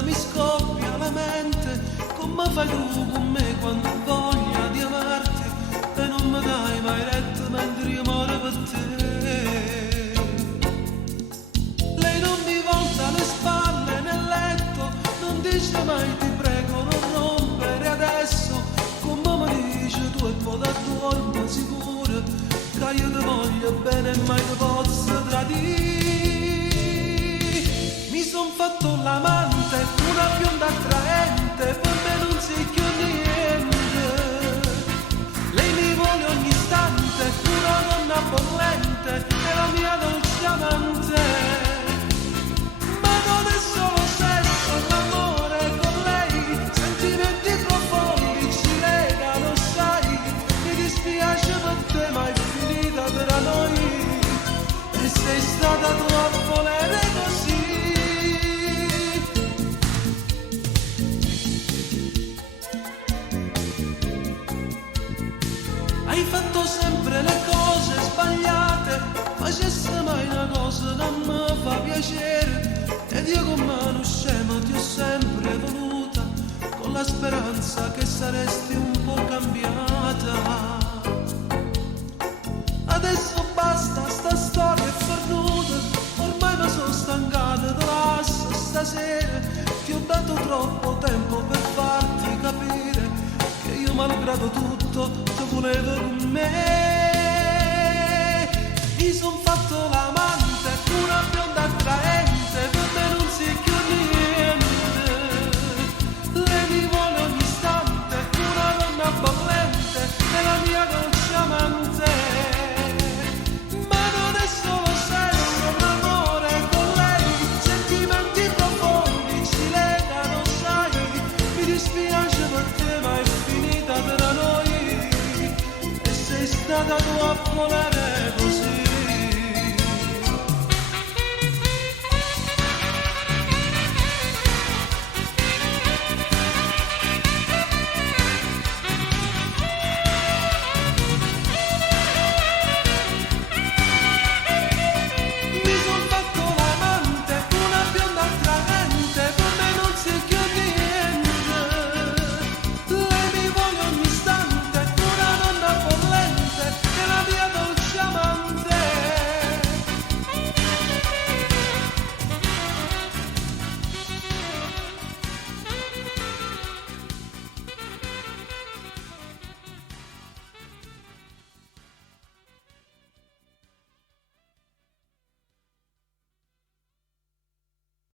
cosa mi scoppia alla mente, come fai tu con me quando ho voglia di amarti e non mi dai mai retta mentre io muore per te. Lei non mi volta le spalle nel letto, non dice mai ti prego non rompere adesso, come mi dice tu e poi da dormo sicuro che io ti voglio bene e mai ti posso tradire. Mi son fatto l'amante, una bionda attraente, per me non sei più niente. Lei mi vuole ogni istante, una donna bollente, è la mia dolce amante. Ma non è solo sesso, l'amore con lei, sentimenti profondi ci legano, sai. Mi dispiace per te, ma è finita tra noi, e sei stata tu a volere così. Hai fatto sempre le cose sbagliate, facesse mai una cosa non mi fa piacere, ed io con mano scema ti ho sempre voluta, con la speranza che saresti un po' cambiata. Adesso basta, sta storia è perduta, ormai mi sono stancato, te lascio stasera, ti ho dato troppo tempo per farti capire che io malgrado tutto ti volevo con me. Mi son fatto l'amante, una bionda attraente, per me non sei più niente. Lei mi vuole ogni istante, una donna bollente, è la mia dolce amante. Ma non è solo sesso, l'amore con lei, sentimenti profondi ci legano, sai. Mi dispiace per te, ma è finita tra noi, e sei stata tu a volere